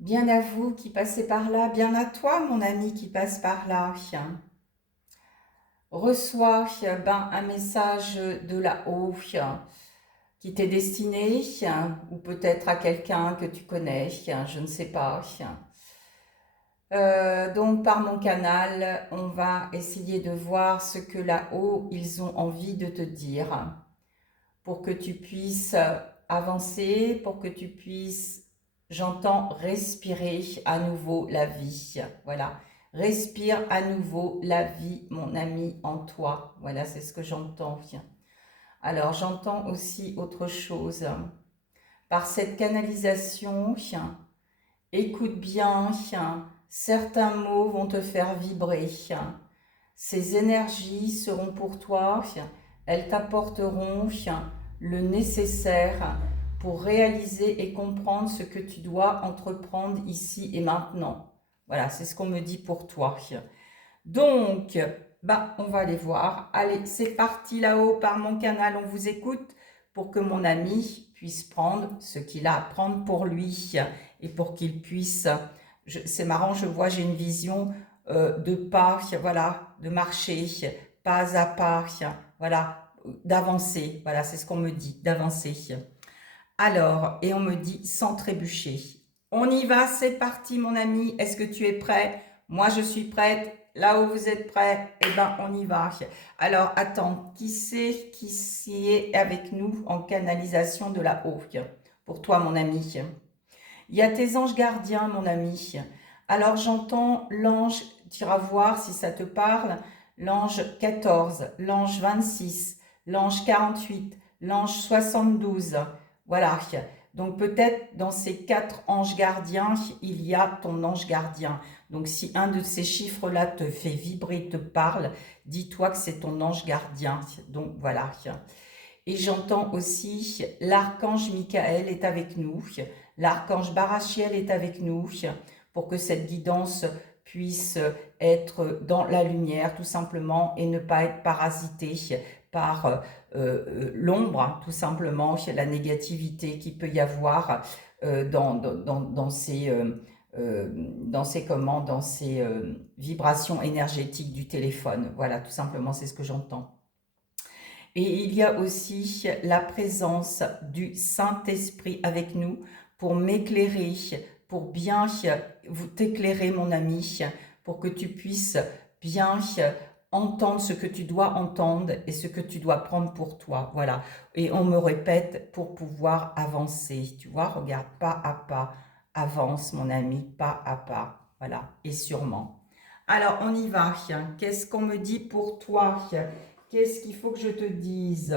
Bien à vous qui passez par là, bien à toi mon ami qui passe par là. Reçois un message de là-haut qui t'est destiné, ou peut-être à quelqu'un que tu connais, je ne sais pas. Donc par mon canal, on va essayer de voir ce que là-haut ils ont envie de te dire pour que tu puisses avancer, pour que tu puisses, j'entends, respirer à nouveau la vie. Voilà. Respire à nouveau la vie, mon ami, en toi. Voilà, c'est ce que j'entends. Alors, j'entends aussi autre chose. Par cette canalisation, écoute bien, certains mots vont te faire vibrer. Ces énergies seront pour toi, elles t'apporteront le nécessaire pour réaliser et comprendre ce que tu dois entreprendre ici et maintenant. Voilà, c'est ce qu'on me dit pour toi. Donc, on va aller voir. Allez, c'est parti là-haut par mon canal, on vous écoute pour que mon ami puisse prendre ce qu'il a à prendre pour lui et pour qu'il puisse... C'est marrant, je vois, j'ai une vision de pas, voilà, de marcher, pas à pas, voilà, d'avancer. Voilà, c'est ce qu'on me dit, d'avancer. Alors, et on me dit sans trébucher. On y va, c'est parti mon ami. Est-ce que tu es prêt? Moi, je suis prête. Là où vous êtes prêts, eh ben, on y va. Alors, attends, qui est avec nous en canalisation de la haut pour toi, mon ami? Il y a tes anges gardiens, mon ami. Alors, j'entends l'ange, tu iras voir si ça te parle, l'ange 14, l'ange 26, l'ange 48, l'ange 72. Voilà. Donc, peut-être dans ces 4 anges gardiens, il y a ton ange gardien. Donc, si un de ces chiffres-là te fait vibrer, te parle, dis-toi que c'est ton ange gardien. Donc, voilà. Et j'entends aussi l'archange Michael est avec nous, l'archange Barachiel est avec nous, pour que cette guidance puisse être dans la lumière tout simplement et ne pas être parasité par l'ombre, tout simplement, la négativité qu'il peut y avoir dans ces vibrations énergétiques du téléphone. Voilà, tout simplement, c'est ce que j'entends. Et il y a aussi la présence du Saint-Esprit avec nous pour m'éclairer, pour bien t'éclairer, mon ami, pour que tu puisses bien entendre ce que tu dois entendre et ce que tu dois prendre pour toi. Voilà. Et on me répète pour pouvoir avancer. Tu vois, regarde, pas à pas. Avance, mon ami, pas à pas. Voilà. Et sûrement. Alors, on y va. Qu'est-ce qu'on me dit pour toi? Qu'est-ce qu'il faut que je te dise?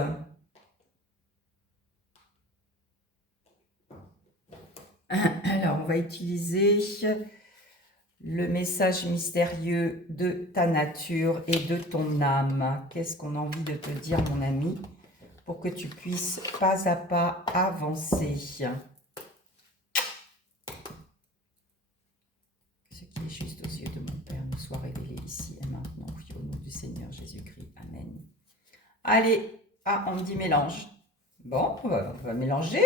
Alors, on va utiliser le message mystérieux de ta nature et de ton âme. Qu'est-ce qu'on a envie de te dire, mon ami, pour que tu puisses pas à pas avancer? Ce qui est juste aux yeux de mon Père nous soit révélé ici et maintenant, au nom du Seigneur Jésus-Christ. Amen. Allez, on me dit mélange. Bon, on va mélanger,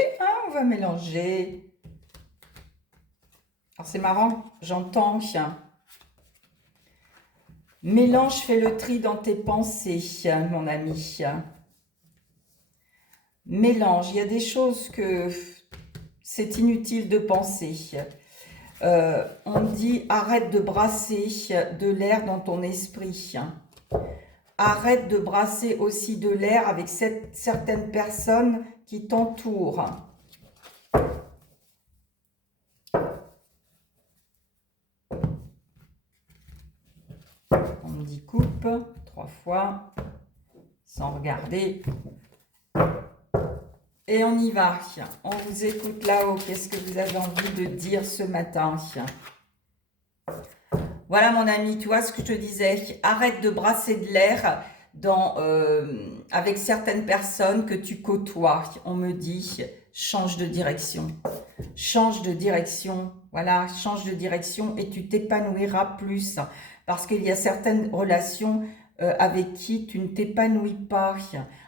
on va mélanger. Alors c'est marrant, j'entends, mélange, fais le tri dans tes pensées, mon ami. Mélange, il y a des choses que c'est inutile de penser. On dit arrête de brasser de l'air dans ton esprit. Arrête de brasser aussi de l'air avec certaines personnes qui t'entourent. On me dit coupe 3 fois sans regarder. Et on y va. On vous écoute là-haut. Qu'est-ce que vous avez envie de dire ce matin? Voilà mon ami, tu vois ce que je te disais. Arrête de brasser de l'air avec certaines personnes que tu côtoies. On me dit, change de direction. Change de direction. Voilà, change de direction et tu t'épanouiras plus. Parce qu'il y a certaines relations avec qui tu ne t'épanouis pas.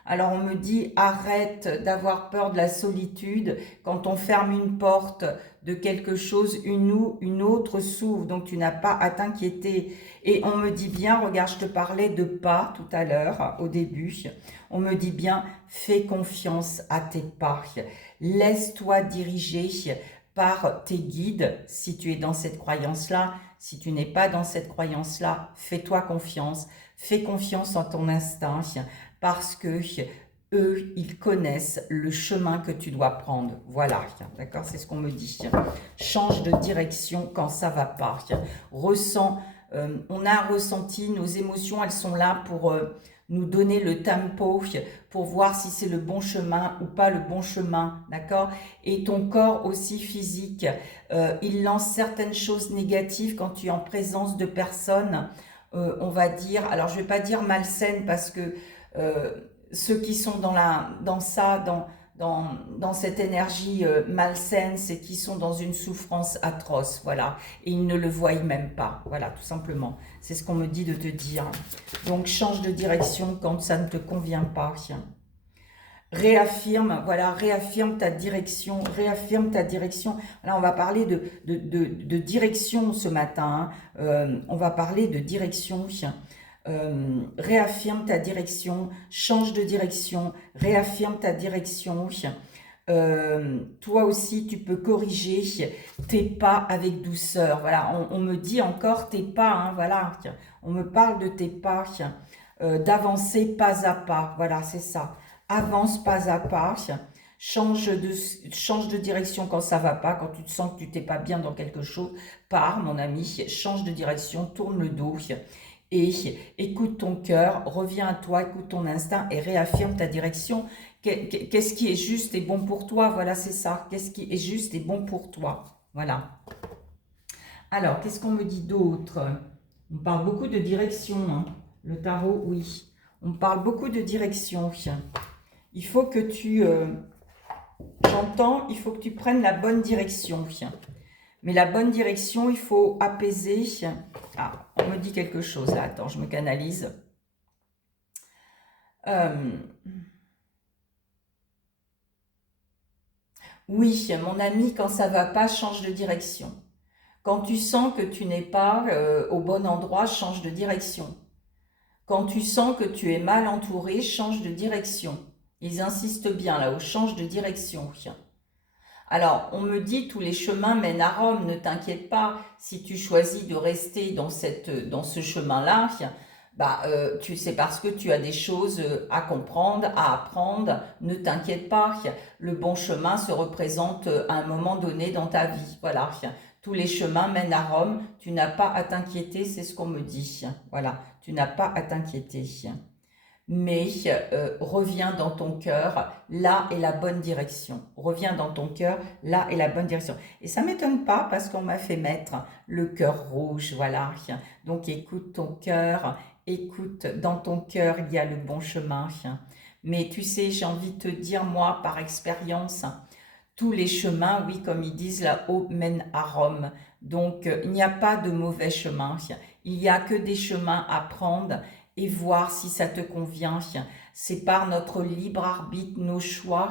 Alors on me dit arrête d'avoir peur de la solitude. Quand on ferme une porte de quelque chose, une autre s'ouvre, donc tu n'as pas à t'inquiéter. Et on me dit bien, regarde, je te parlais de pas tout à l'heure, au début, on me dit bien, fais confiance à tes pas, laisse-toi diriger par tes guides, si tu es dans cette croyance-là. Si tu n'es pas dans cette croyance-là, fais-toi confiance, fais confiance en ton instinct, parce que eux, ils connaissent le chemin que tu dois prendre. Voilà, d'accord, c'est ce qu'on me dit. Change de direction quand ça va pas. Ressens, on a un ressenti, nos émotions, elles sont là pour nous donner le tempo, pour voir si c'est le bon chemin ou pas le bon chemin, d'accord? Et ton corps aussi physique, il lance certaines choses négatives quand tu es en présence de personnes, on va dire, alors je vais pas dire malsaines parce que euh, ceux qui sont dans cette énergie malsaine, c'est qu'ils sont dans une souffrance atroce, voilà, et ils ne le voient même pas, voilà, tout simplement. C'est ce qu'on me dit de te dire. Donc change de direction quand ça ne te convient pas. Réaffirme, voilà, réaffirme ta direction, réaffirme ta direction. Là, on va parler de direction ce matin, hein. On va parler de direction. Réaffirme ta direction, change de direction, réaffirme ta direction. Toi aussi, tu peux corriger tes pas avec douceur. Voilà, on me dit encore tes pas, hein, voilà. On me parle de tes pas, d'avancer pas à pas. Voilà, c'est ça. Avance pas à pas. Change de direction quand ça va pas, quand tu te sens que tu t'es pas bien dans quelque chose. Pars, mon ami, change de direction, tourne le dos. Et écoute ton cœur, reviens à toi, écoute ton instinct et réaffirme ta direction. Qu'est-ce qui est juste et bon pour toi? Voilà, c'est ça. Qu'est-ce qui est juste et bon pour toi? Voilà. Alors, qu'est-ce qu'on me dit d'autre? On parle beaucoup de direction, hein. Le tarot, oui. On parle beaucoup de direction. Il faut que tu... j'entends, il faut que tu prennes la bonne direction. Mais la bonne direction, il faut apaiser. Ah, on me dit quelque chose là. Attends, je me canalise. Oui, mon ami, quand ça va pas, change de direction. Quand tu sens que tu n'es pas au bon endroit, change de direction. Quand tu sens que tu es mal entouré, change de direction. Ils insistent bien là-haut, change de direction. Alors, on me dit tous les chemins mènent à Rome, ne t'inquiète pas, si tu choisis de rester dans ce chemin-là, bah, c'est parce que tu as des choses à comprendre, à apprendre, ne t'inquiète pas, le bon chemin se représente à un moment donné dans ta vie, voilà. Tous les chemins mènent à Rome, tu n'as pas à t'inquiéter, c'est ce qu'on me dit, voilà, tu n'as pas à t'inquiéter. Mais reviens dans ton cœur, là est la bonne direction. Reviens dans ton cœur, là est la bonne direction. Et ça ne m'étonne pas parce qu'on m'a fait mettre le cœur rouge, voilà. Donc écoute ton cœur, écoute, dans ton cœur, il y a le bon chemin. Mais tu sais, j'ai envie de te dire, moi, par expérience, tous les chemins, oui, comme ils disent là-haut, mènent à Rome. Donc il n'y a pas de mauvais chemin. Il n'y a que des chemins à prendre et voir si ça te convient. C'est par notre libre arbitre, nos choix,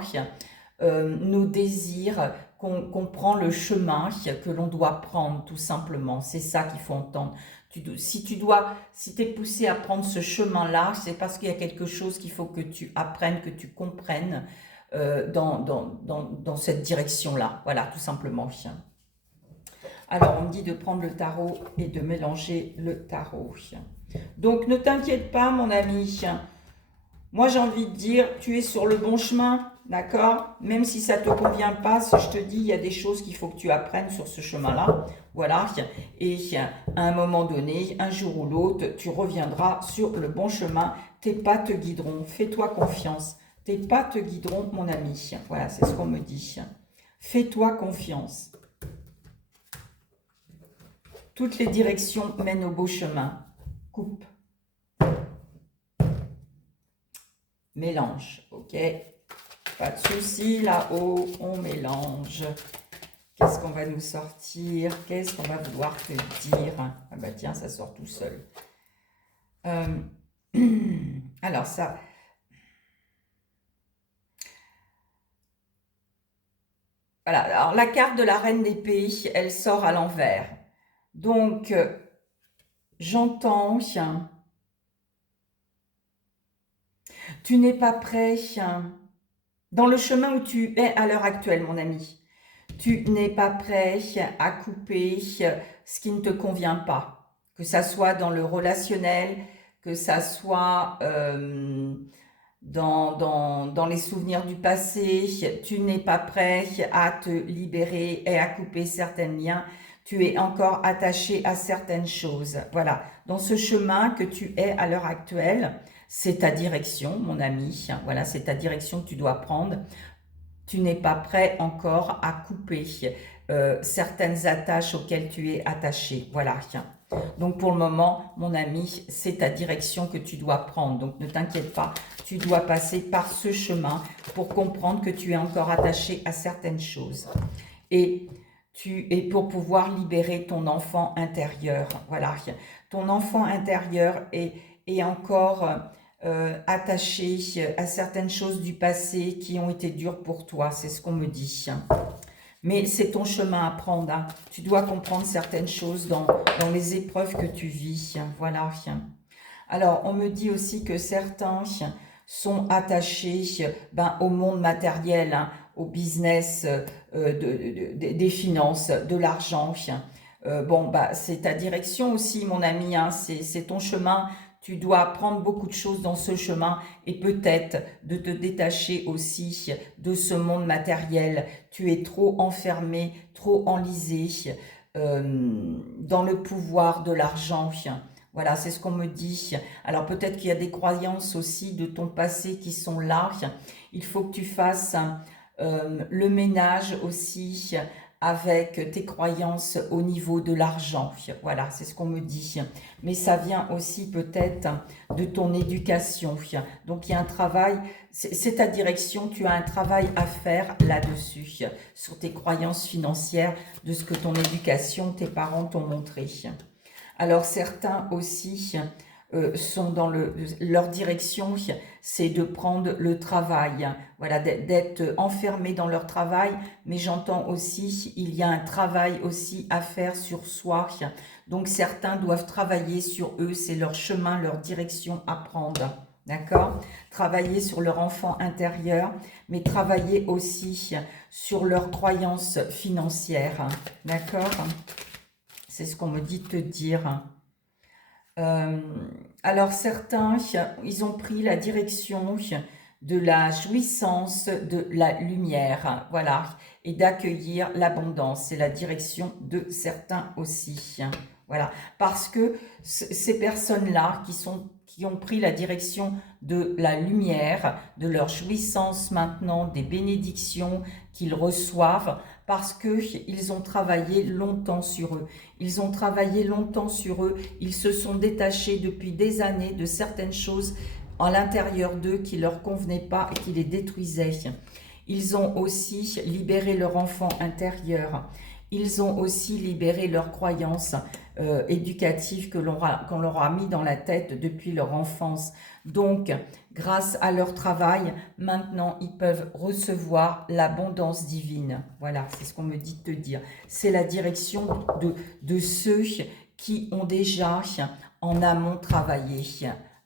nos désirs qu'on prend le chemin que l'on doit prendre, tout simplement. C'est ça qu'il faut entendre. Si tu es poussé à prendre ce chemin-là, c'est parce qu'il y a quelque chose qu'il faut que tu apprennes, que tu comprennes dans cette direction-là. Voilà, tout simplement. Alors, on me dit de prendre le tarot et de mélanger le tarot. Donc, ne t'inquiète pas, mon ami. Moi, j'ai envie de dire, tu es sur le bon chemin, d'accord? Même si ça ne te convient pas, si je te dis, il y a des choses qu'il faut que tu apprennes sur ce chemin-là. Voilà. Et à un moment donné, un jour ou l'autre, tu reviendras sur le bon chemin. Tes pas te guideront. Fais-toi confiance. Tes pas te guideront, mon ami. Voilà, c'est ce qu'on me dit. Fais-toi confiance. Toutes les directions mènent au beau chemin. Coupe. Mélange, ok? Pas de souci, là-haut, on mélange. Qu'est-ce qu'on va nous sortir? Qu'est-ce qu'on va vouloir te dire? Ah bah tiens, ça sort tout seul. Alors ça, Voilà, alors la carte de la reine d'épée, elle sort à l'envers. Donc, j'entends, tu n'es pas prêt dans le chemin où tu es à l'heure actuelle, mon ami. Tu n'es pas prêt à couper ce qui ne te convient pas. Que ça soit dans le relationnel, que ça soit dans les souvenirs du passé, tu n'es pas prêt à te libérer et à couper certains liens. Tu es encore attaché à certaines choses. Voilà, dans ce chemin que tu es à l'heure actuelle, c'est ta direction, mon ami. Voilà, c'est ta direction que tu dois prendre. Tu n'es pas prêt encore à couper certaines attaches auxquelles tu es attaché. Voilà. Donc pour le moment, mon ami, c'est ta direction que tu dois prendre. Donc ne t'inquiète pas, tu dois passer par ce chemin pour comprendre que tu es encore attaché à certaines choses. Et pour pouvoir libérer ton enfant intérieur. Voilà. Ton enfant intérieur est encore attaché à certaines choses du passé qui ont été dures pour toi. C'est ce qu'on me dit. Mais c'est ton chemin à prendre. Hein. Tu dois comprendre certaines choses dans les épreuves que tu vis. Voilà. Alors, on me dit aussi que certains sont attachés au monde matériel, hein, au business, des finances, de l'argent. C'est ta direction aussi, mon ami. Hein, c'est ton chemin. Tu dois apprendre beaucoup de choses dans ce chemin et peut-être de te détacher aussi de ce monde matériel. Tu es trop enfermé, trop enlisé dans le pouvoir de l'argent. Voilà, c'est ce qu'on me dit. Alors peut-être qu'il y a des croyances aussi de ton passé qui sont là. Il faut que tu fasses le ménage aussi avec tes croyances au niveau de l'argent. Voilà, c'est ce qu'on me dit. Mais ça vient aussi peut-être de ton éducation. Donc il y a un travail, c'est ta direction, tu as un travail à faire là-dessus, sur tes croyances financières, de ce que ton éducation, tes parents t'ont montré. Alors certains aussi sont dans leur direction, c'est de prendre le travail, voilà, d'être enfermés dans leur travail, mais j'entends aussi, il y a un travail aussi à faire sur soi, donc certains doivent travailler sur eux, c'est leur chemin, leur direction à prendre, d'accord? Travailler sur leur enfant intérieur, mais travailler aussi sur leurs croyances financières, d'accord? C'est ce qu'on me dit de te dire. Alors certains, ils ont pris la direction de la jouissance de la lumière, voilà, et d'accueillir l'abondance. C'est la direction de certains aussi, voilà, parce que ces personnes-là qui ont pris la direction de la lumière, de leur jouissance maintenant, des bénédictions qu'ils reçoivent, parce qu'ils ont travaillé longtemps sur eux. Ils ont travaillé longtemps sur eux, ils se sont détachés depuis des années de certaines choses à l'intérieur d'eux qui ne leur convenaient pas et qui les détruisaient. Ils ont aussi libéré leur enfant intérieur. Ils ont aussi libéré leurs croyances éducatives qu'on leur a mis dans la tête depuis leur enfance. Donc, grâce à leur travail, maintenant, ils peuvent recevoir l'abondance divine. Voilà, c'est ce qu'on me dit de te dire. C'est la direction de ceux qui ont déjà en amont travaillé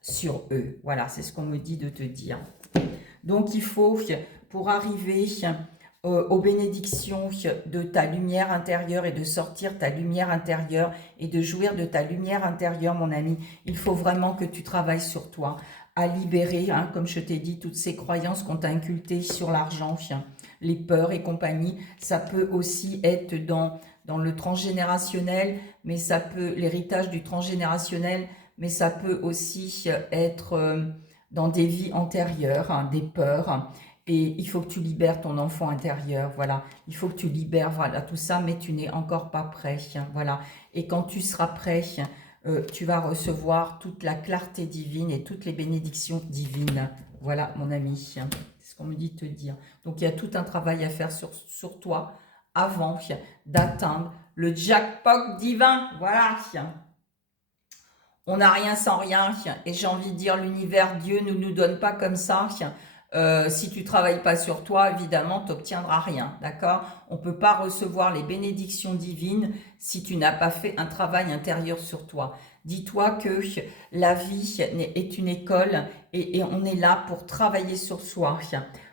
sur eux. Voilà, c'est ce qu'on me dit de te dire. Donc, il faut, pour arriver aux bénédictions de ta lumière intérieure et de sortir ta lumière intérieure et de jouir de ta lumière intérieure, mon ami, il faut vraiment que tu travailles sur toi, à libérer, hein, comme je t'ai dit, toutes ces croyances qu'on t'a inculquées sur l'argent, les peurs et compagnie. Ça peut aussi être dans le transgénérationnel, mais ça peut, l'héritage du transgénérationnel, mais ça peut aussi être dans des vies antérieures, hein, des peurs. Et il faut que tu libères ton enfant intérieur, voilà. Il faut que tu libères, voilà, tout ça, mais tu n'es encore pas prêt, voilà. Et quand tu seras prêt, tu vas recevoir toute la clarté divine et toutes les bénédictions divines. Voilà, mon ami, c'est ce qu'on me dit de te dire. Donc, il y a tout un travail à faire sur toi avant d'atteindre le jackpot divin, voilà. On n'a rien sans rien, et j'ai envie de dire, l'univers, Dieu ne nous donne pas comme ça Si tu ne travailles pas sur toi, évidemment, tu n'obtiendras rien, d'accord? On ne peut pas recevoir les bénédictions divines si tu n'as pas fait un travail intérieur sur toi. Dis-toi que la vie est une école et on est là pour travailler sur soi,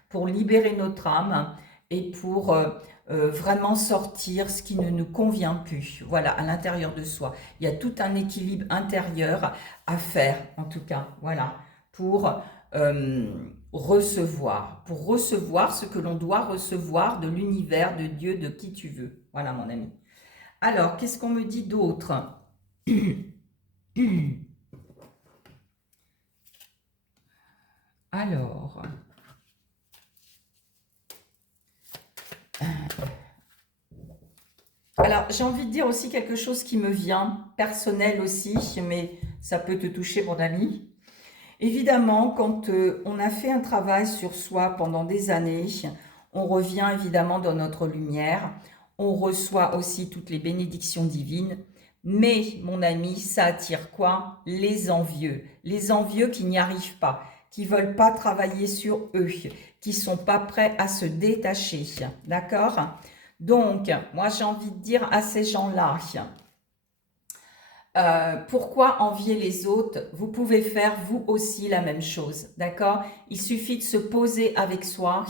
pour libérer notre âme et pour vraiment sortir ce qui ne nous convient plus, voilà, à l'intérieur de soi. Il y a tout un équilibre intérieur à faire, en tout cas, voilà, pour recevoir ce que l'on doit recevoir de l'univers, de Dieu, de qui tu veux. Voilà, mon ami. Alors, qu'est-ce qu'on me dit d'autre? Alors... Alors, j'ai envie de dire aussi quelque chose qui me vient, personnel aussi, mais ça peut te toucher, mon ami. Évidemment, quand on a fait un travail sur soi pendant des années, on revient évidemment dans notre lumière, on reçoit aussi toutes les bénédictions divines, mais, mon ami, ça attire quoi? Les envieux qui n'y arrivent pas, qui ne veulent pas travailler sur eux, qui ne sont pas prêts à se détacher, d'accord? Donc, moi j'ai envie de dire à ces gens-là, pourquoi envier les autres? Vous pouvez faire vous aussi la même chose, d'accord? Il suffit de se poser avec soi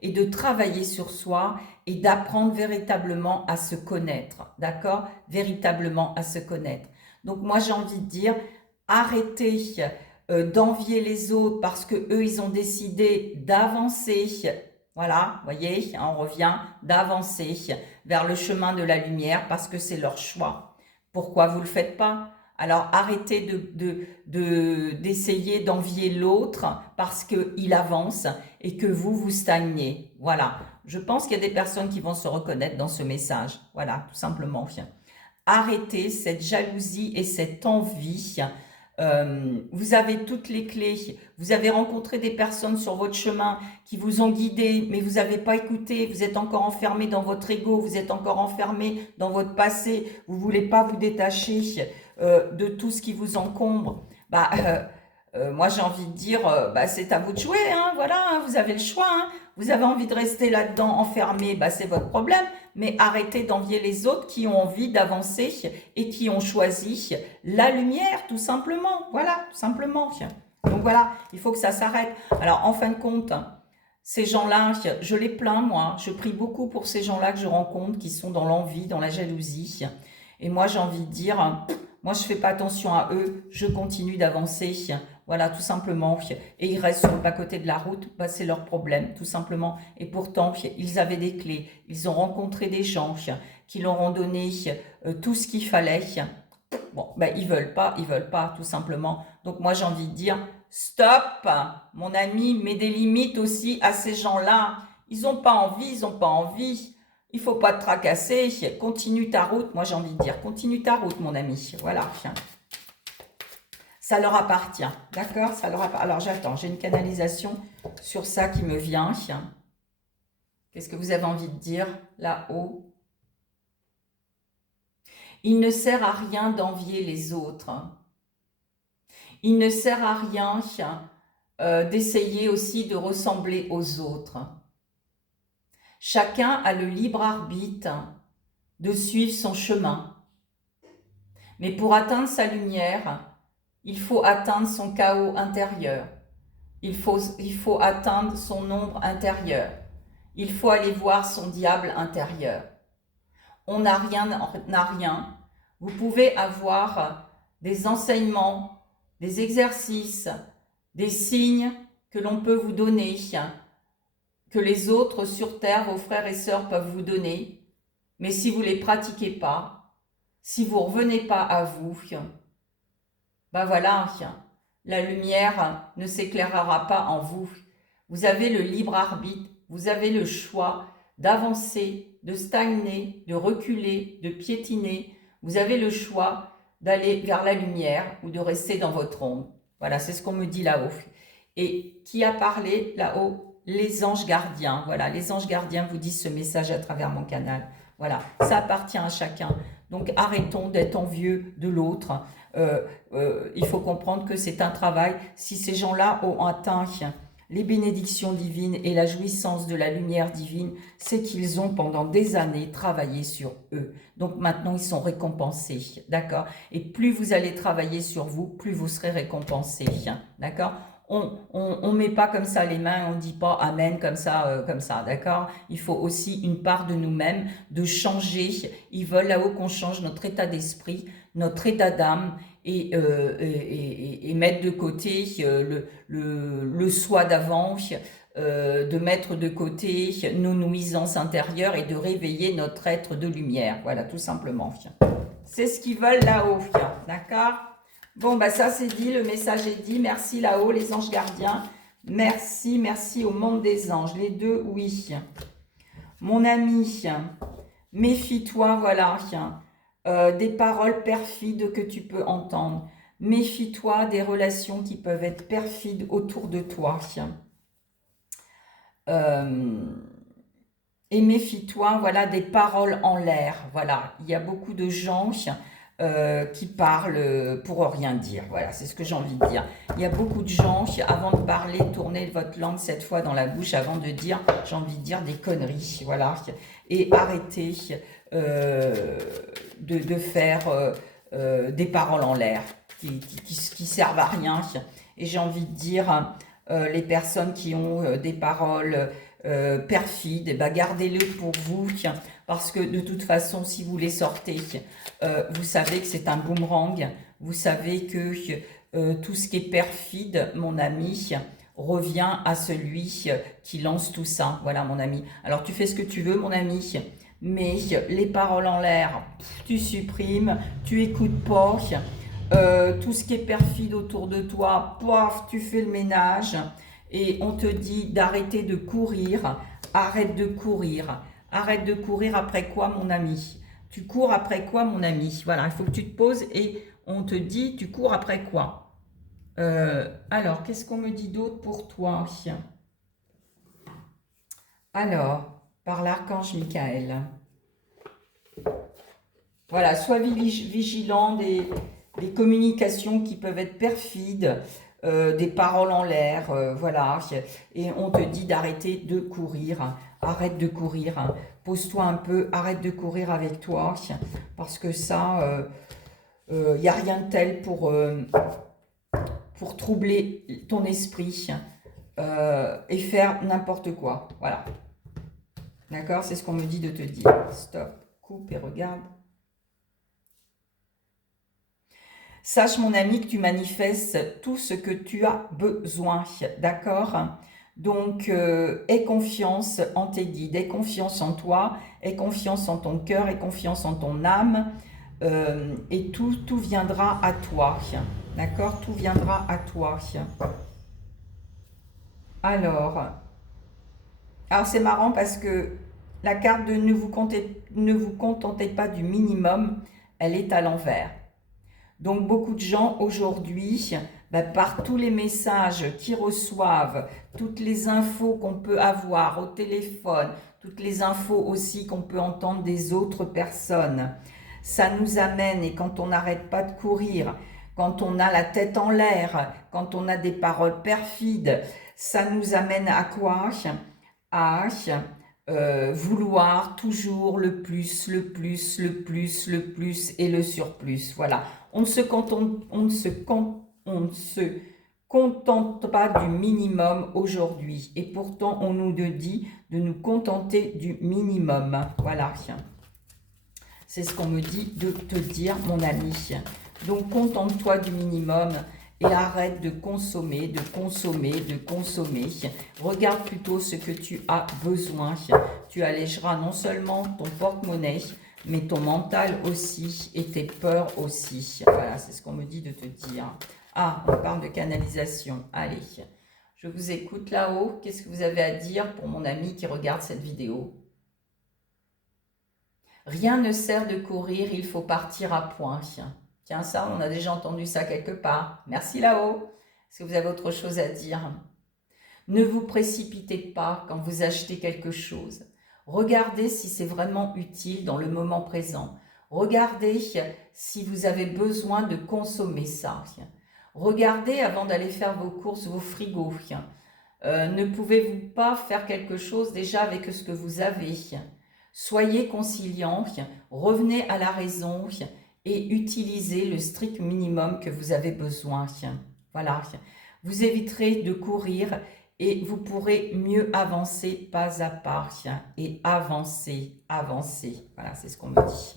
et de travailler sur soi et d'apprendre véritablement à se connaître, d'accord? Véritablement à se connaître. Donc moi j'ai envie de dire, arrêtez d'envier les autres parce que eux ils ont décidé d'avancer. Voilà, voyez, on revient d'avancer vers le chemin de la lumière parce que c'est leur choix. Pourquoi vous ne le faites pas? Alors arrêtez d'essayer d'envier l'autre parce qu'il avance et que vous stagnez. Voilà, je pense qu'il y a des personnes qui vont se reconnaître dans ce message. Voilà, tout simplement. Arrêtez cette jalousie et cette envie. Vous avez toutes les clés, vous avez rencontré des personnes sur votre chemin qui vous ont guidé, mais vous n'avez pas écouté, vous êtes encore enfermé dans votre ego, vous êtes encore enfermé dans votre passé, vous ne voulez pas vous détacher de tout ce qui vous encombre. Moi j'ai envie de dire, c'est à vous de jouer, hein, voilà, hein, vous avez le choix, hein. Vous avez envie de rester là-dedans enfermé, c'est votre problème, mais arrêtez d'envier les autres qui ont envie d'avancer et qui ont choisi la lumière, tout simplement, voilà, tout simplement. Donc voilà, il faut que ça s'arrête. Alors en fin de compte, ces gens-là, je les plains moi, je prie beaucoup pour ces gens-là que je rencontre qui sont dans l'envie, dans la jalousie, et moi j'ai envie de dire, moi je fais pas attention à eux, je continue d'avancer. Voilà, tout simplement. Et ils restent sur le bas-côté de la route, c'est leur problème, tout simplement. Et pourtant, ils avaient des clés. Ils ont rencontré des gens qui leur ont donné tout ce qu'il fallait. Bon, ils veulent pas, tout simplement. Donc moi, j'ai envie de dire, stop, mon ami, mets des limites aussi à ces gens-là. Ils n'ont pas envie, ils n'ont pas envie. Il faut pas te tracasser. Continue ta route. Moi, j'ai envie de dire, continue ta route, mon ami. Voilà. Ça leur appartient, d'accord? Ça leur appartient. Alors, j'attends, j'ai une canalisation sur ça qui me vient. Qu'est-ce que vous avez envie de dire là-haut? Il ne sert à rien d'envier les autres. Il ne sert à rien d'essayer aussi de ressembler aux autres. Chacun a le libre arbitre de suivre son chemin. Mais pour atteindre sa lumière, il faut atteindre son chaos intérieur. Il faut atteindre son ombre intérieure. Il faut aller voir son diable intérieur. On n'a rien. Vous pouvez avoir des enseignements, des exercices, des signes que l'on peut vous donner, que les autres sur terre, vos frères et sœurs peuvent vous donner. Mais si vous ne les pratiquez pas, si vous ne revenez pas à vous, voilà, la lumière ne s'éclairera pas en vous. Vous avez le libre arbitre, vous avez le choix d'avancer, de stagner, de reculer, de piétiner. Vous avez le choix d'aller vers la lumière ou de rester dans votre ombre. Voilà, c'est ce qu'on me dit là-haut. Et qui a parlé là-haut? Les anges gardiens. Voilà, les anges gardiens vous disent ce message à travers mon canal. Voilà, ça appartient à chacun. Donc arrêtons d'être envieux de l'autre. Il faut comprendre que c'est un travail. Si ces gens-là ont atteint les bénédictions divines et la jouissance de la lumière divine, c'est qu'ils ont pendant des années travaillé sur eux. Donc maintenant, ils sont récompensés, d'accord? Et plus vous allez travailler sur vous, plus vous serez récompensés, d'accord? On met pas comme ça les mains, on dit pas Amen comme ça, d'accord? Il faut aussi une part de nous-mêmes, de changer. Ils veulent là-haut qu'on change notre état d'esprit, notre état d'âme, et mettre de côté le soi d'avant, de mettre de côté nos nuisances intérieures et de réveiller notre être de lumière. Voilà, tout simplement. C'est ce qu'ils veulent là-haut, d'accord? Bon, bah ça c'est dit, le message est dit. Merci là-haut, les anges gardiens. Merci, merci au monde des anges. Les deux, oui. Mon ami, méfie-toi, voilà, des paroles perfides que tu peux entendre. Méfie-toi des relations qui peuvent être perfides autour de toi. Et méfie-toi, voilà, des paroles en l'air. Voilà, il y a beaucoup de gens qui parlent pour rien dire. Voilà, c'est ce que j'ai envie de dire. Il y a beaucoup de gens qui, avant de parler, tournez votre langue 7 fois dans la bouche avant de dire, j'ai envie de dire, des conneries. Voilà, et arrêtez de faire des paroles en l'air qui servent à rien. Et j'ai envie de dire, les personnes qui ont des paroles perfides, eh ben, gardez-le pour vous, parce que de toute façon, si vous les sortez, vous savez que c'est un boomerang, vous savez que tout ce qui est perfide, mon ami, revient à celui qui lance tout ça. Voilà, mon ami. Alors, tu fais ce que tu veux, mon ami, mais les paroles en l'air, tu supprimes, tu écoutes pas. Tout ce qui est perfide autour de toi, pof, tu fais le ménage. Et on te dit d'arrêter de courir. Arrête de courir. Arrête de courir après quoi, mon ami? Tu cours après quoi, mon ami? Voilà, il faut que tu te poses et on te dit, tu cours après quoi? Alors, qu'est-ce qu'on me dit d'autre pour toi? Alors, par l'archange Michael. Voilà, sois vigilant des communications qui peuvent être perfides, des paroles en l'air, voilà. Et on te dit d'arrêter de courir. Arrête de courir. Pose-toi un peu, arrête de courir avec toi. Parce que ça, il n'y a rien de tel pour troubler ton esprit et faire n'importe quoi. Voilà. D'accord? C'est ce qu'on me dit de te dire. Stop, coupe et regarde. Sache, mon ami, que tu manifestes tout ce que tu as besoin, d'accord? Donc, aie confiance en tes guides, aie confiance en toi, aie confiance en ton cœur, aie confiance en ton âme, et tout viendra à toi, d'accord? Tout viendra à toi. Alors c'est marrant parce que la carte de ne vous contentez pas du minimum, elle est à l'envers. Donc beaucoup de gens aujourd'hui, par tous les messages qu'ils reçoivent, toutes les infos qu'on peut avoir au téléphone, toutes les infos aussi qu'on peut entendre des autres personnes, ça nous amène, et quand on n'arrête pas de courir, quand on a la tête en l'air, quand on a des paroles perfides, ça nous amène à quoi? À vouloir toujours le plus, le plus, le plus, le plus et le surplus. Voilà. On ne se contente pas du minimum aujourd'hui. Et pourtant, on nous dit de nous contenter du minimum. Voilà. C'est ce qu'on me dit de te dire, mon ami. Donc, contente-toi du minimum et arrête de consommer, de consommer, de consommer. Regarde plutôt ce que tu as besoin. Tu allégeras non seulement ton porte-monnaie, mais ton mental aussi et tes peurs aussi. Voilà, c'est ce qu'on me dit de te dire. Ah, on parle de canalisation. Allez, je vous écoute là-haut. Qu'est-ce que vous avez à dire pour mon ami qui regarde cette vidéo? Rien ne sert de courir, il faut partir à point. Tiens, ça, on a déjà entendu ça quelque part. Merci là-haut. Est-ce que vous avez autre chose à dire? Ne vous précipitez pas quand vous achetez quelque chose. Regardez si c'est vraiment utile dans le moment présent. Regardez si vous avez besoin de consommer ça. Regardez avant d'aller faire vos courses, vos frigos. Ne pouvez-vous pas faire quelque chose déjà avec ce que vous avez? Soyez conciliant, revenez à la raison et utilisez le strict minimum que vous avez besoin. Voilà. Vous éviterez de courir et vous pourrez mieux avancer pas à pas et avancer, avancer. Voilà, c'est ce qu'on me dit.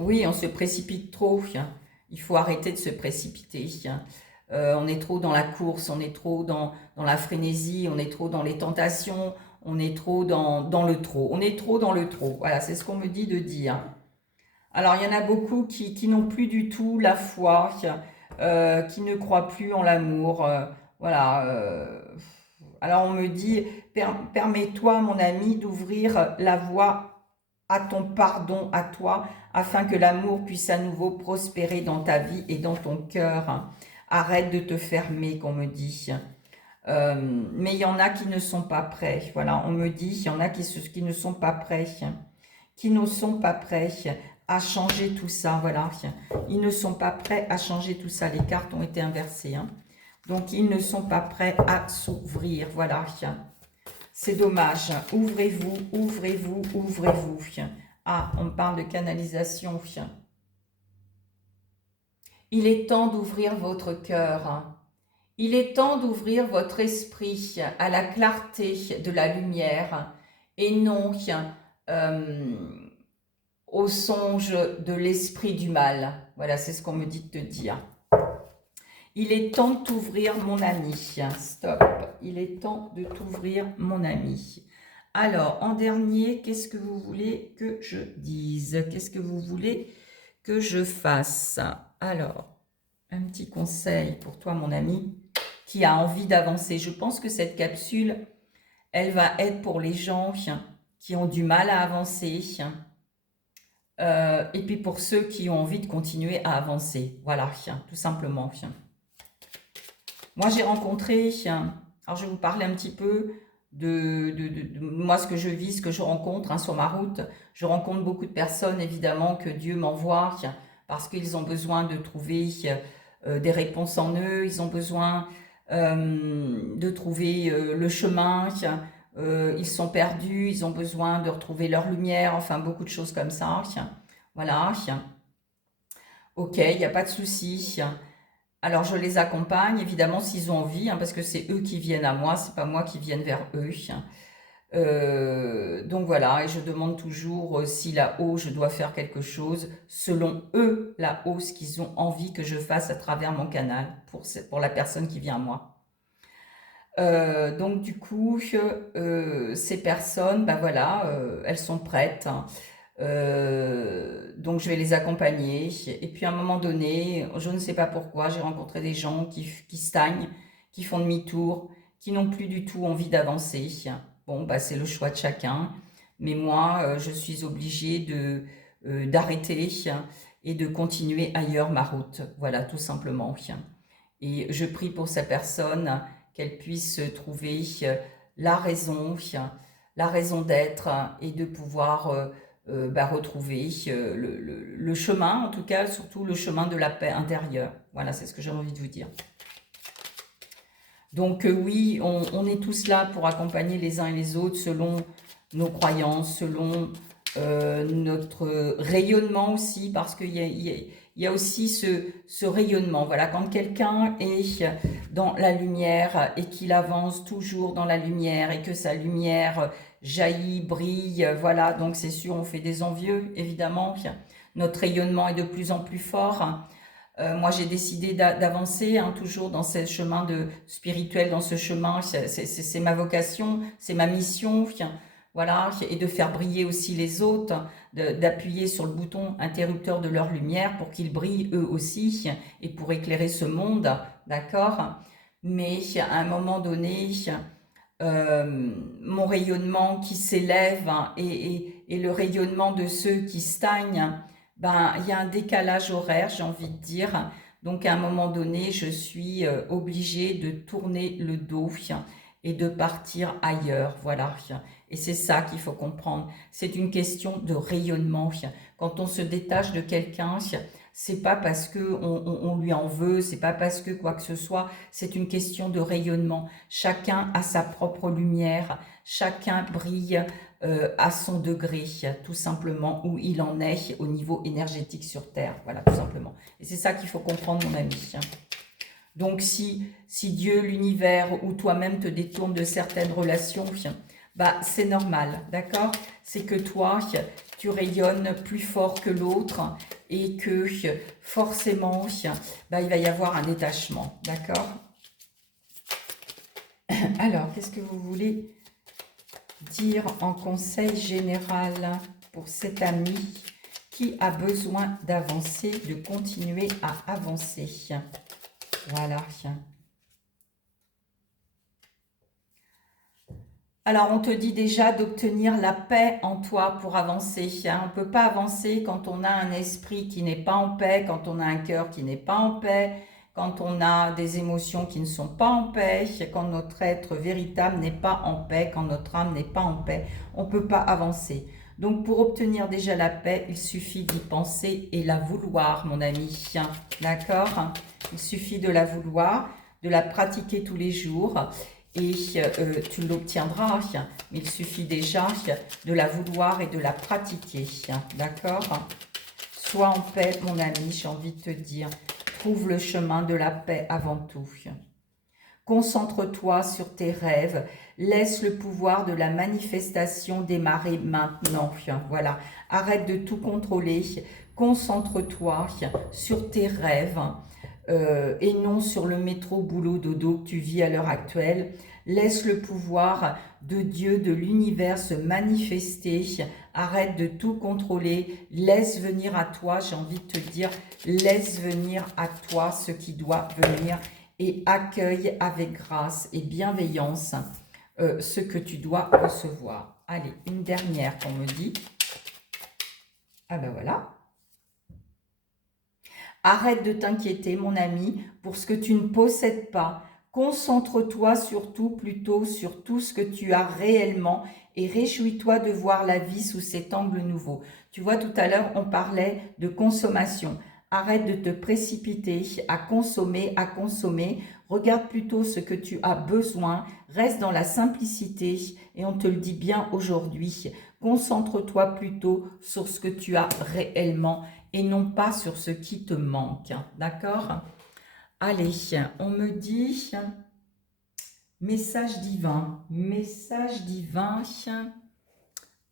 Oui, on se précipite trop. Il faut arrêter de se précipiter. On est trop dans la course, on est trop dans la frénésie, on est trop dans les tentations, on est trop dans le trop. On est trop dans le trop. Voilà, c'est ce qu'on me dit de dire. Alors, il y en a beaucoup qui n'ont plus du tout la foi, qui ne croient plus en l'amour. Voilà. Alors, on me dit, permets-toi, mon ami, d'ouvrir la voie à ton pardon, à toi, afin que l'amour puisse à nouveau prospérer dans ta vie et dans ton cœur. Arrête de te fermer, qu'on me dit. Mais il y en a qui ne sont pas prêts. Voilà, on me dit, il y en a qui ne sont pas prêts. Qui ne sont pas prêts à changer tout ça. Voilà, ils ne sont pas prêts à changer tout ça. Les cartes ont été inversées. Donc, ils ne sont pas prêts à s'ouvrir. Voilà. C'est dommage. Ouvrez-vous, ouvrez-vous, ouvrez-vous. Ah, on parle de canalisation. Il est temps d'ouvrir votre cœur. Il est temps d'ouvrir votre esprit à la clarté de la lumière et non au songe de l'esprit du mal. Voilà, c'est ce qu'on me dit de te dire. Il est temps de t'ouvrir, mon ami. Stop. Il est temps de t'ouvrir, mon ami. Alors, en dernier, qu'est-ce que vous voulez que je dise? Qu'est-ce que vous voulez que je fasse? Alors, un petit conseil pour toi, mon ami, qui a envie d'avancer. Je pense que cette capsule, elle va être pour les gens qui ont du mal à avancer. Et puis pour ceux qui ont envie de continuer à avancer. Voilà, tout simplement. Moi, j'ai rencontré, alors je vais vous parler un petit peu de moi, ce que je vis, ce que je rencontre sur ma route. Je rencontre beaucoup de personnes, évidemment, que Dieu m'envoie parce qu'ils ont besoin de trouver des réponses en eux, ils ont besoin de trouver le chemin, ils sont perdus, ils ont besoin de retrouver leur lumière, enfin beaucoup de choses comme ça. Voilà. Ok, il n'y a pas de souci. Alors je les accompagne, évidemment, s'ils ont envie, parce que c'est eux qui viennent à moi, c'est pas moi qui vienne vers eux. Donc voilà, et je demande toujours si là-haut je dois faire quelque chose selon eux, là-haut, ce qu'ils ont envie que je fasse à travers mon canal pour la personne qui vient à moi. Donc du coup, ces personnes, ben voilà, elles sont prêtes. Donc je vais les accompagner. Et puis à un moment donné, je ne sais pas pourquoi, j'ai rencontré des gens qui stagnent, qui font demi-tour, qui n'ont plus du tout envie d'avancer. Bon, bah, c'est le choix de chacun. Mais moi, je suis obligée d'arrêter et de continuer ailleurs ma route. Voilà, tout simplement. Et je prie pour ces personnes qu'elles puissent trouver la raison d'être et de pouvoir retrouver le chemin, en tout cas, surtout le chemin de la paix intérieure. Voilà, c'est ce que j'ai envie de vous dire. Donc oui, on est tous là pour accompagner les uns et les autres selon nos croyances, selon notre rayonnement aussi, parce qu'il y a aussi ce rayonnement. Voilà, quand quelqu'un est dans la lumière et qu'il avance toujours dans la lumière et que sa lumière jaillit, brille, voilà, donc c'est sûr, on fait des envieux, évidemment. Notre rayonnement est de plus en plus fort. Moi, j'ai décidé d'avancer toujours dans ce chemin spirituel, dans ce chemin. C'est ma vocation, c'est ma mission. Voilà, et de faire briller aussi les autres, d'appuyer sur le bouton interrupteur de leur lumière pour qu'ils brillent eux aussi et pour éclairer ce monde, d'accord? Mais à un moment donné, mon rayonnement qui s'élève et le rayonnement de ceux qui stagnent, ben, il y a un décalage horaire, j'ai envie de dire. Donc, à un moment donné, je suis obligée de tourner le dos et de partir ailleurs, voilà. Et c'est ça qu'il faut comprendre. C'est une question de rayonnement. Quand on se détache de quelqu'un, c'est pas parce que on lui en veut, c'est pas parce que quoi que ce soit, c'est une question de rayonnement. Chacun a sa propre lumière, chacun brille à son degré, tout simplement, où il en est au niveau énergétique sur Terre, voilà, tout simplement. Et c'est ça qu'il faut comprendre, mon ami. Donc, si Dieu, l'univers ou toi-même te détourne de certaines relations, bah, c'est normal, d'accord? C'est que toi, tu rayonnes plus fort que l'autre et que forcément, bah, il va y avoir un détachement, d'accord? Alors, qu'est-ce que vous voulez dire en conseil général pour cet ami qui a besoin d'avancer, de continuer à avancer? Voilà. Alors, on te dit déjà d'obtenir la paix en toi pour avancer. On ne peut pas avancer quand on a un esprit qui n'est pas en paix, quand on a un cœur qui n'est pas en paix, quand on a des émotions qui ne sont pas en paix, quand notre être véritable n'est pas en paix, quand notre âme n'est pas en paix. On ne peut pas avancer. Donc, pour obtenir déjà la paix, il suffit d'y penser et la vouloir, mon ami. D'accord? Il suffit de la vouloir, de la pratiquer tous les jours. Et tu l'obtiendras, mais il suffit déjà de la vouloir et de la pratiquer, d'accord? Sois en paix, mon ami, j'ai envie de te dire. Trouve le chemin de la paix avant tout. Concentre-toi sur tes rêves. Laisse le pouvoir de la manifestation démarrer maintenant. Voilà, arrête de tout contrôler. Concentre-toi sur tes rêves. Et non sur le métro boulot dodo que tu vis à l'heure actuelle. Laisse le pouvoir de Dieu, de l'univers se manifester. Arrête de tout contrôler. Laisse venir à toi, j'ai envie de te dire, laisse venir à toi ce qui doit venir et accueille avec grâce et bienveillance ce que tu dois recevoir. Allez, une dernière qu'on me dit. Ah ben voilà. Arrête de t'inquiéter, mon ami, pour ce que tu ne possèdes pas. Concentre-toi surtout plutôt sur tout ce que tu as réellement et réjouis-toi de voir la vie sous cet angle nouveau. Tu vois, tout à l'heure, on parlait de consommation. Arrête de te précipiter à consommer, à consommer. Regarde plutôt ce que tu as besoin. Reste dans la simplicité et on te le dit bien aujourd'hui. Concentre-toi plutôt sur ce que tu as réellement et non pas sur ce qui te manque. D'accord? Allez, on me dit message divin, message divin,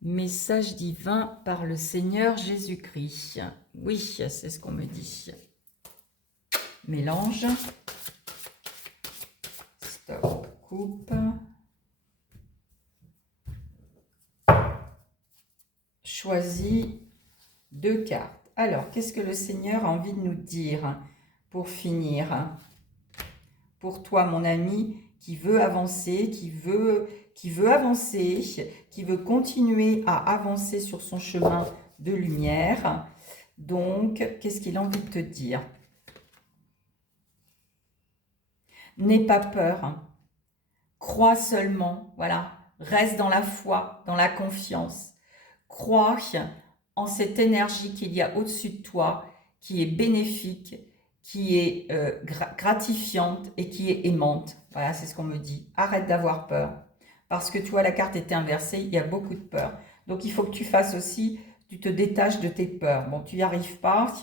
message divin par le Seigneur Jésus-Christ. Oui, c'est ce qu'on me dit. Mélange. Stop, coupe. Choisis 2 cartes. Alors, qu'est-ce que le Seigneur a envie de nous dire pour finir? Pour toi, mon ami, qui veut avancer, qui veut avancer, qui veut continuer à avancer sur son chemin de lumière. Donc, qu'est-ce qu'il a envie de te dire? N'aie pas peur. Crois seulement, voilà. Reste dans la foi, dans la confiance. Crois en cette énergie qu'il y a au-dessus de toi, qui est bénéfique, qui est gratifiante et qui est aimante. Voilà, c'est ce qu'on me dit. Arrête d'avoir peur. Parce que tu vois, la carte était inversée, il y a beaucoup de peur. Donc, il faut que tu fasses aussi, tu te détaches de tes peurs. Bon, tu n'y arrives pas,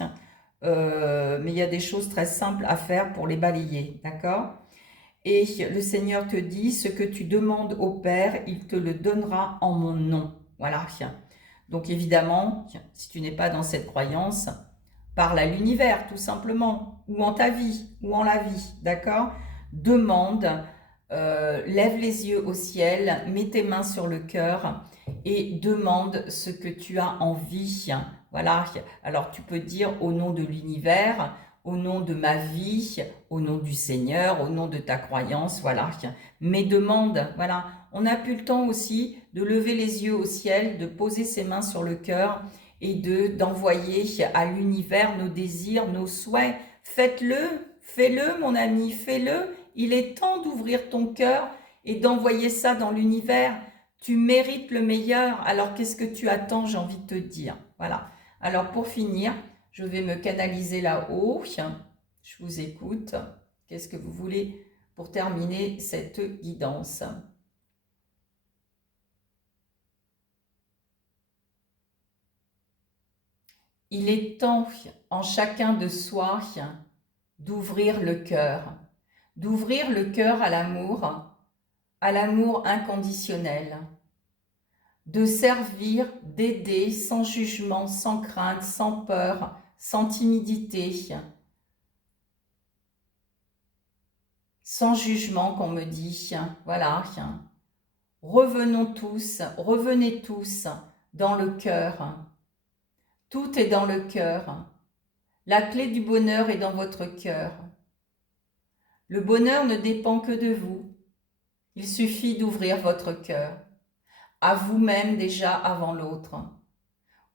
mais il y a des choses très simples à faire pour les balayer, d'accord? Et le Seigneur te dit, ce que tu demandes au Père, il te le donnera en mon nom. Voilà. Donc évidemment, si tu n'es pas dans cette croyance, parle à l'univers tout simplement, ou en ta vie, ou en la vie, d'accord? Demande, lève les yeux au ciel, mets tes mains sur le cœur et demande ce que tu as envie. Voilà, alors tu peux dire au nom de l'univers, au nom de ma vie, au nom du Seigneur, au nom de ta croyance, voilà. Mais demande, voilà. On n'a plus le temps aussi de lever les yeux au ciel, de poser ses mains sur le cœur et d'envoyer à l'univers nos désirs, nos souhaits. Faites-le, fais-le mon ami, fais-le. Il est temps d'ouvrir ton cœur et d'envoyer ça dans l'univers. Tu mérites le meilleur, alors qu'est-ce que tu attends, j'ai envie de te dire. Voilà. Alors pour finir, Je vais me canaliser là-haut. Je vous écoute. Qu'est-ce que vous voulez pour terminer cette guidance? Il est temps en chacun de soi d'ouvrir le cœur à l'amour inconditionnel, de servir, d'aider sans jugement, sans crainte, sans peur, sans timidité, sans jugement qu'on me dit, voilà. Revenez tous dans le cœur. Tout est dans le cœur. La clé du bonheur est dans votre cœur. Le bonheur ne dépend que de vous. Il suffit d'ouvrir votre cœur, à vous-même déjà avant l'autre.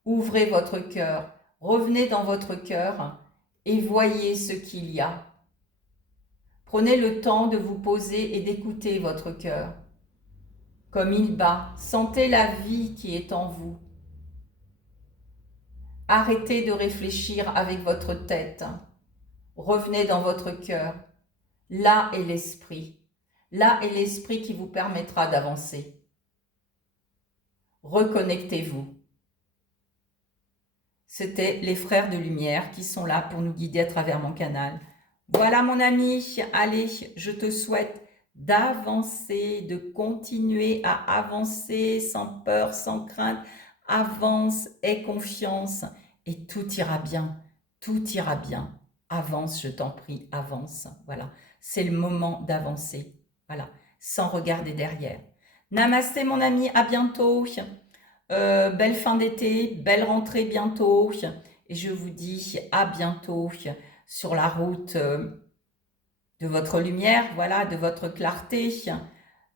Ouvrez votre cœur, revenez dans votre cœur et voyez ce qu'il y a. Prenez le temps de vous poser et d'écouter votre cœur. Comme il bat, sentez la vie qui est en vous. Arrêtez de réfléchir avec votre tête. Revenez dans votre cœur. Là est l'esprit. Là est l'esprit qui vous permettra d'avancer. Reconnectez-vous. C'était les frères de lumière qui sont là pour nous guider à travers mon canal. Voilà mon ami, allez, je te souhaite d'avancer, de continuer à avancer sans peur, sans crainte. Avance, aie confiance et tout ira bien, tout ira bien. Avance, je t'en prie, avance. Voilà, c'est le moment d'avancer. Voilà, sans regarder derrière. Namasté mon ami, à bientôt. Belle fin d'été, belle rentrée bientôt. Et je vous dis à bientôt sur la route de votre lumière, voilà, de votre clarté.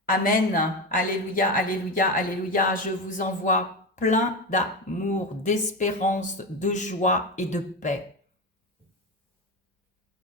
Amen. Alléluia, alléluia, alléluia. Je vous envoie plein d'amour, d'espérance, de joie et de paix.